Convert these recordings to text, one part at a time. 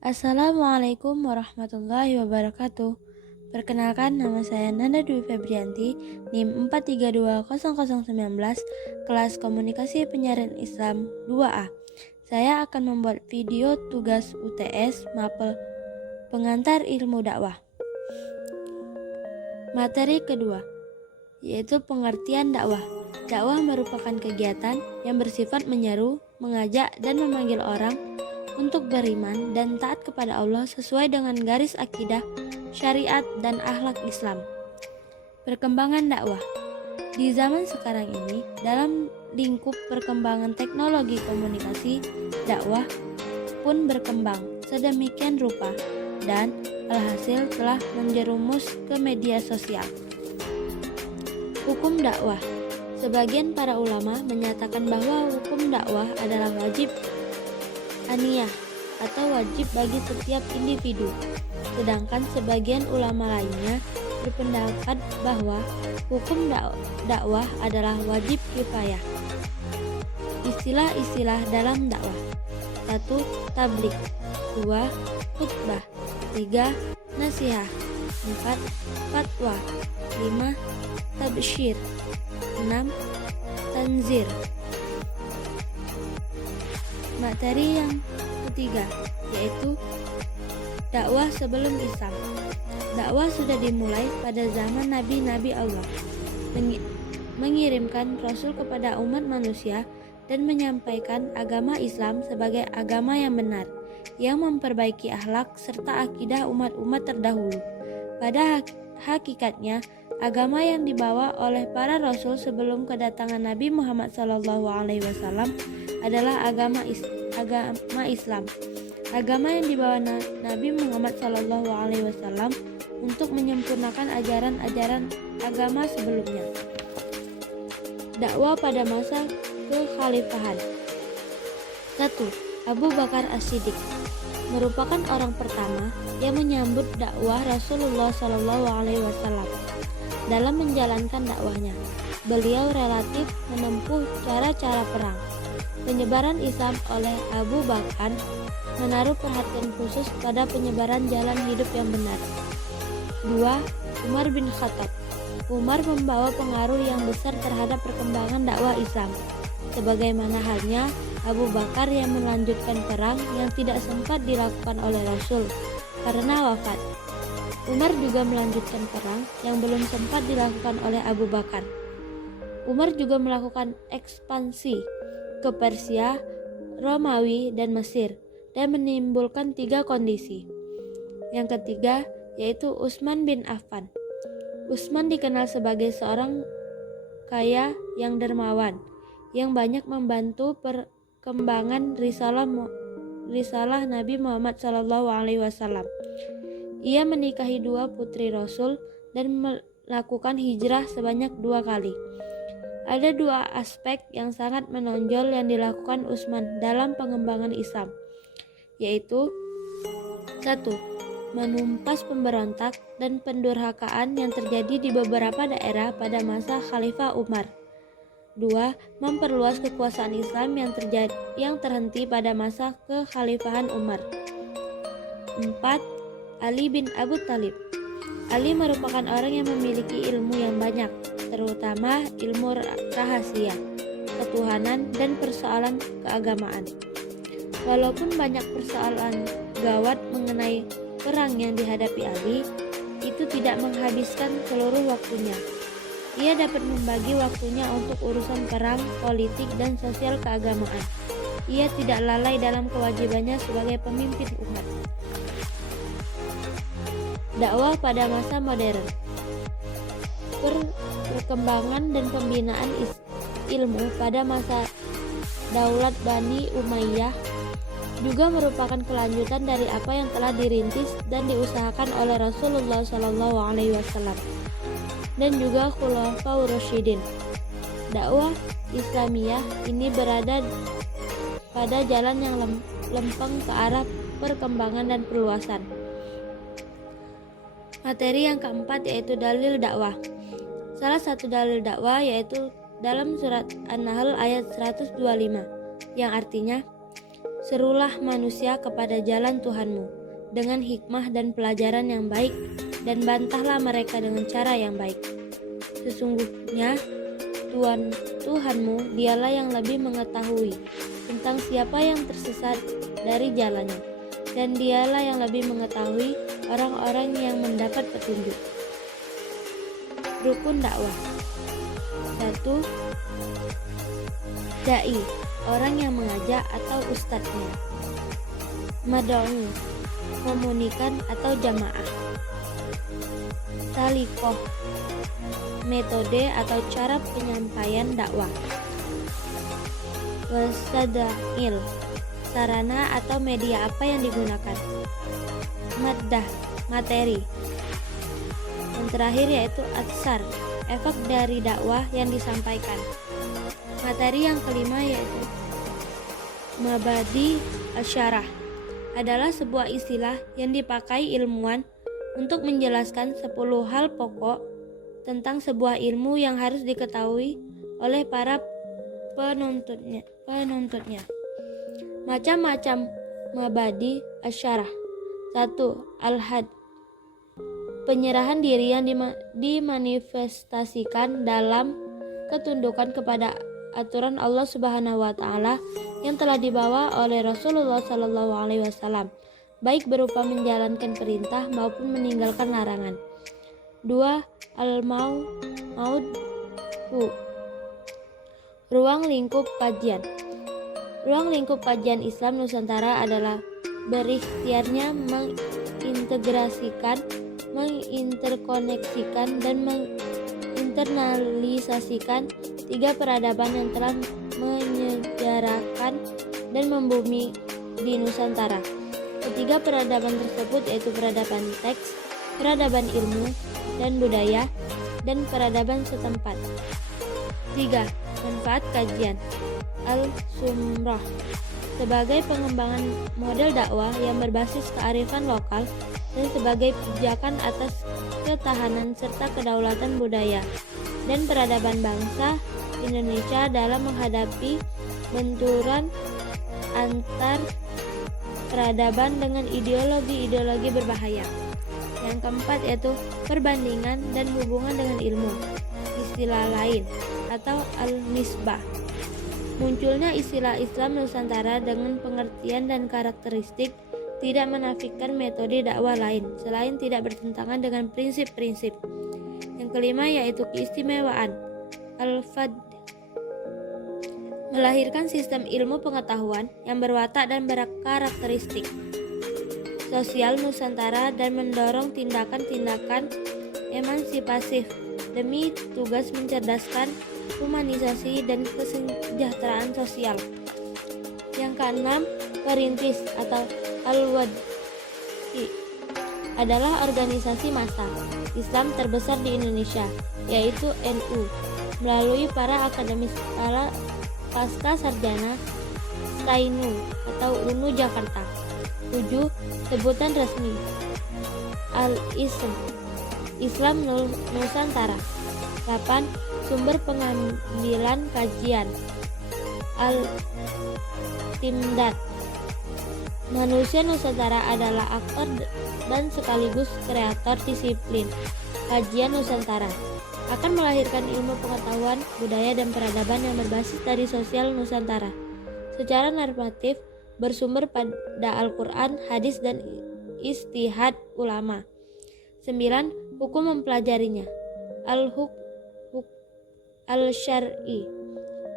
Assalamualaikum warahmatullahi wabarakatuh. Perkenalkan, nama saya Nanda Dwi Febrianti, NIM 4320019, kelas Komunikasi Penyiaran Islam 2A. Saya akan membuat video tugas UTS Mapel Pengantar Ilmu Dakwah. Materi kedua, yaitu pengertian dakwah. Dakwah merupakan kegiatan yang bersifat menyeru, mengajak, dan memanggil orang untuk beriman dan taat kepada Allah sesuai dengan garis akidah, syariat, dan akhlak Islam. Perkembangan dakwah. Di zaman sekarang ini, dalam lingkup perkembangan teknologi komunikasi, dakwah pun berkembang sedemikian rupa dan alhasil telah menjerumus ke media sosial. Hukum dakwah. Sebagian para ulama menyatakan bahwa hukum dakwah adalah wajib aniyah atau wajib bagi setiap individu. Sedangkan sebagian ulama lainnya berpendapat bahwa hukum dakwah adalah wajib kifayah. Istilah-istilah dalam dakwah. 1. Tablik. 2. Khutbah. 3. Nasihat. 4. Fatwa. 5. Tabsyir. 6. Tanzir. Materi yang ketiga, yaitu dakwah sebelum Islam. Dakwah sudah dimulai pada zaman Nabi-Nabi Allah, mengirimkan Rasul kepada umat manusia dan menyampaikan agama Islam sebagai agama yang benar, yang memperbaiki akhlak serta akidah umat-umat terdahulu. Pada hakikatnya, agama yang dibawa oleh para Rasul sebelum kedatangan Nabi Muhammad SAW adalah agama Islam. Agama yang dibawa Nabi Muhammad SAW untuk menyempurnakan ajaran-ajaran agama sebelumnya. Dakwah pada masa kekhalifahan. 1. Abu Bakar As-Siddiq merupakan orang pertama yang menyambut dakwah Rasulullah SAW. Dalam menjalankan dakwahnya, beliau relatif menempuh cara-cara perang. Penyebaran Islam oleh Abu Bakar menaruh perhatian khusus pada penyebaran jalan hidup yang benar. 2. Umar bin Khattab. Umar membawa pengaruh yang besar terhadap perkembangan dakwah Islam, sebagaimana halnya Abu Bakar yang melanjutkan perang yang tidak sempat dilakukan oleh Rasul karena wafat. Umar juga melanjutkan perang yang belum sempat dilakukan oleh Abu Bakar. Umar juga melakukan ekspansi ke Persia, Romawi, dan Mesir, dan menimbulkan 3 kondisi. Yang ketiga, yaitu Utsman bin Affan. Utsman dikenal sebagai seorang kaya yang dermawan, yang banyak membantu perkembangan risalah Nabi Muhammad SAW. Ia menikahi 2 putri Rasul dan melakukan hijrah sebanyak 2 kali. Ada 2 aspek yang sangat menonjol yang dilakukan Utsman dalam pengembangan Islam, yaitu 1. Menumpas pemberontak dan pendurhakaan yang terjadi di beberapa daerah pada masa Khalifah Umar. 2. Memperluas kekuasaan Islam yang terhenti pada masa kekhalifahan Umar. 4. Ali bin Abu Thalib. Ali merupakan orang yang memiliki ilmu yang banyak, terutama ilmu rahasia, ketuhanan, dan persoalan keagamaan. Walaupun banyak persoalan gawat mengenai perang yang dihadapi Ali, itu tidak menghabiskan seluruh waktunya. Ia dapat membagi waktunya untuk urusan perang, politik, dan sosial keagamaan. Ia tidak lalai dalam kewajibannya sebagai pemimpin umat. Dakwah pada masa modern. Perkembangan dan pembinaan ilmu pada masa Daulat Bani Umayyah juga merupakan kelanjutan dari apa yang telah dirintis dan diusahakan oleh Rasulullah SAW dan juga Khulafaur Rasyidin. Dakwah Islamiyah ini berada pada jalan yang lempeng ke arah perkembangan dan perluasan. Materi yang keempat yaitu dalil dakwah. Salah satu dalil dakwah yaitu dalam surat An-Nahl ayat 125 yang artinya, Serulah manusia kepada jalan Tuhanmu dengan hikmah dan pelajaran yang baik, dan bantahlah mereka dengan cara yang baik. Sesungguhnya Tuhanmu dialah yang lebih mengetahui tentang siapa yang tersesat dari jalannya, dan dialah yang lebih mengetahui orang-orang yang mendapat petunjuk. Rukun dakwah. 1. Dai, orang yang mengajak atau ustadznya. Mad'u, komunikan atau jamaah. Talikoh, metode atau cara penyampaian dakwah. Wasadail, sarana atau media apa yang digunakan. Maddah, materi. Yang terakhir yaitu atsar, efek dari dakwah yang disampaikan. Materi yang kelima yaitu mabadi asyarah, adalah sebuah istilah yang dipakai ilmuwan untuk menjelaskan 10 hal pokok tentang sebuah ilmu yang harus diketahui oleh para penuntutnya. Macam-macam mabadi asyarah. 1. Al-had, penyerahan diri yang dimanifestasikan dalam ketundukan kepada aturan Allah Subhanahu wa taala yang telah dibawa oleh Rasulullah sallallahu alaihi wasallam, baik berupa menjalankan perintah maupun meninggalkan larangan. 2. Al-mau'u, ruang lingkup kajian. Ruang lingkup kajian Islam Nusantara adalah berikhtiarnya mengintegrasikan, menginterkoneksikan, dan menginternalisasikan 3 peradaban yang telah menyejarakan dan membumi di Nusantara. Ketiga peradaban tersebut yaitu peradaban teks, peradaban ilmu dan budaya, dan peradaban setempat. 3. Manfaat kajian. Al-Sumrah, sebagai pengembangan model dakwah yang berbasis kearifan lokal dan sebagai pijakan atas ketahanan serta kedaulatan budaya dan peradaban bangsa Indonesia dalam menghadapi benturan antar peradaban dengan ideologi-ideologi berbahaya. Yang keempat yaitu perbandingan dan hubungan dengan ilmu. Istilah lain atau al-nisbah. Munculnya istilah Islam Nusantara dengan pengertian dan karakteristik tidak menafikan metode dakwah lain selain tidak bertentangan dengan prinsip-prinsip. Yang kelima yaitu keistimewaan. Al-Fad, melahirkan sistem ilmu pengetahuan yang berwatak dan berkarakteristik sosial Nusantara dan mendorong tindakan-tindakan emansipasif demi tugas mencerdaskan humanisasi dan kesejahteraan sosial. Yang keenam, perintis atau Al-Wadi adalah organisasi massa Islam terbesar di Indonesia, yaitu NU, melalui para akademis pasca sarjana Stainu atau UNU Jakarta. 7. Sebutan resmi Al-Ism, Islam Nusantara. 8. Sumber pengambilan kajian Al-Timdad, manusia Nusantara adalah aktor dan sekaligus kreator disiplin kajian Nusantara, akan melahirkan ilmu pengetahuan, budaya, dan peradaban yang berbasis dari sosial Nusantara secara normatif bersumber pada Al-Quran, hadis, dan ijtihad ulama. 9. Hukum mempelajarinya. Al-Syar'i,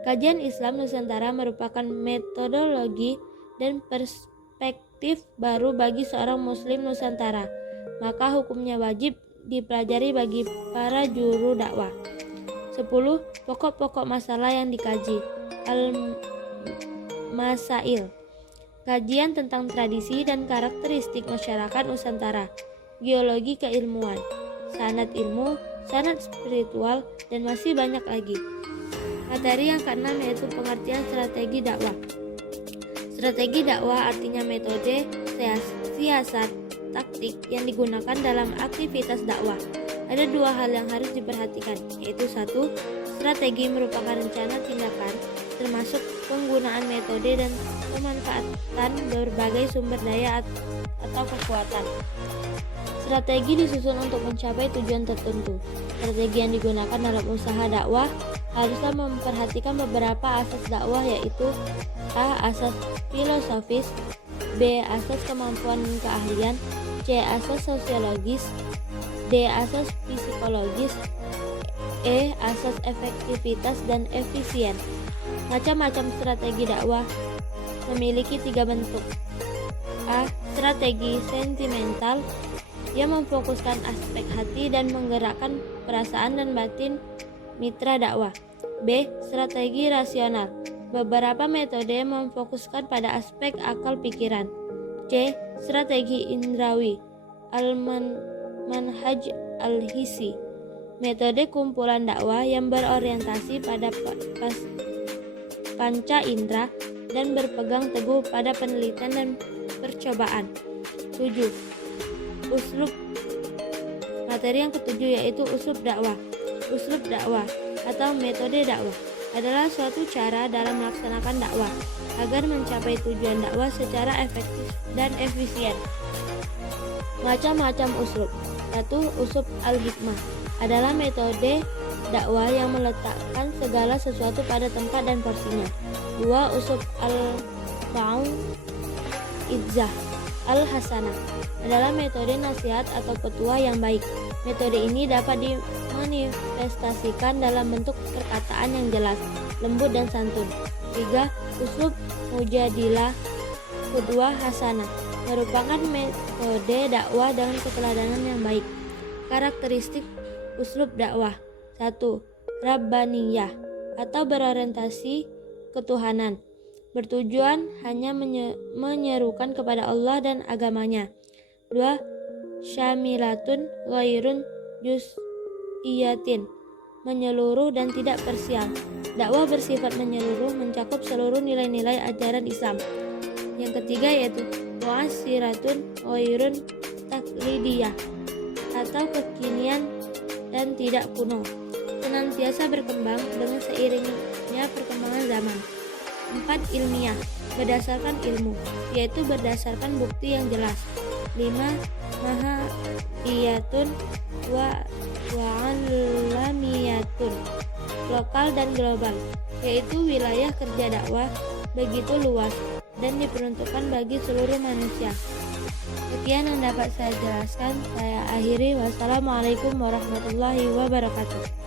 kajian Islam Nusantara merupakan metodologi dan perspektif baru bagi seorang muslim Nusantara, maka hukumnya wajib dipelajari bagi para juru dakwah. 10. Pokok-pokok masalah yang dikaji. Al-Masail, kajian tentang tradisi dan karakteristik masyarakat Nusantara, geologi keilmuan, sanad ilmu, sanad spiritual, dan masih banyak lagi. Materi yang keenam yaitu pengertian strategi dakwah. Strategi dakwah artinya metode, siasat, taktik yang digunakan dalam aktivitas dakwah. Ada 2 hal yang harus diperhatikan, yaitu 1. Strategi merupakan rencana tindakan termasuk penggunaan metode dan pemanfaatan berbagai sumber daya atau kekuatan. Strategi disusun untuk mencapai tujuan tertentu. Strategi yang digunakan dalam usaha dakwah haruslah memperhatikan beberapa asas dakwah, yaitu A. Asas filosofis, B. Asas kemampuan dan keahlian, C. Asas sosiologis, D. Asas psikologis, E. Asas efektivitas dan efisien. Macam-macam strategi dakwah memiliki 3 bentuk. A. Strategi sentimental yang memfokuskan aspek hati dan menggerakkan perasaan dan batin mitra dakwah. B. Strategi rasional. Beberapa metode yang memfokuskan pada aspek akal pikiran. C. Strategi indrawi. Al-manhaj al-hisi. Metode kumpulan dakwah yang berorientasi pada panca indera dan berpegang teguh pada penelitian dan percobaan. 7. Uslub. Materi yang ketujuh yaitu uslub dakwah. Uslub dakwah atau metode dakwah adalah suatu cara dalam melaksanakan dakwah agar mencapai tujuan dakwah secara efektif dan efisien. Macam-macam uslub. 1. Uslub al-hikmah adalah metode dakwah yang meletakkan segala sesuatu pada tempat dan porsinya. 2. Uslub al-mau'izah al-hasanah adalah metode nasihat atau petua yang baik. Metode ini dapat dimanifestasikan dalam bentuk perkataan yang jelas, lembut dan santun. 3. Uslub mujadilah qudwah hasanah merupakan metode dakwah dengan keteladanan yang baik. Karakteristik uslub dakwah. 1. Rabbaniyah atau berorientasi ketuhanan, bertujuan hanya menyerukan kepada Allah dan agamanya. 2. Syamilatun ghairun juz'iyatin, menyeluruh dan tidak parsial. Dakwah bersifat menyeluruh, mencakup seluruh nilai-nilai ajaran Islam. Yang ketiga yaitu mu'assiratun ghairun taklidiyah atau kekinian dan tidak kuno, senantiasa berkembang dengan seiringnya perkembangan zaman. 4. Ilmiah, berdasarkan ilmu, yaitu berdasarkan bukti yang jelas. 5. Mahaliyatun wa'alamiyatun, lokal dan global, yaitu wilayah kerja dakwah begitu luas dan diperuntukkan bagi seluruh manusia. Sekian yang dapat saya jelaskan, saya akhiri. Wassalamualaikum warahmatullahi wabarakatuh.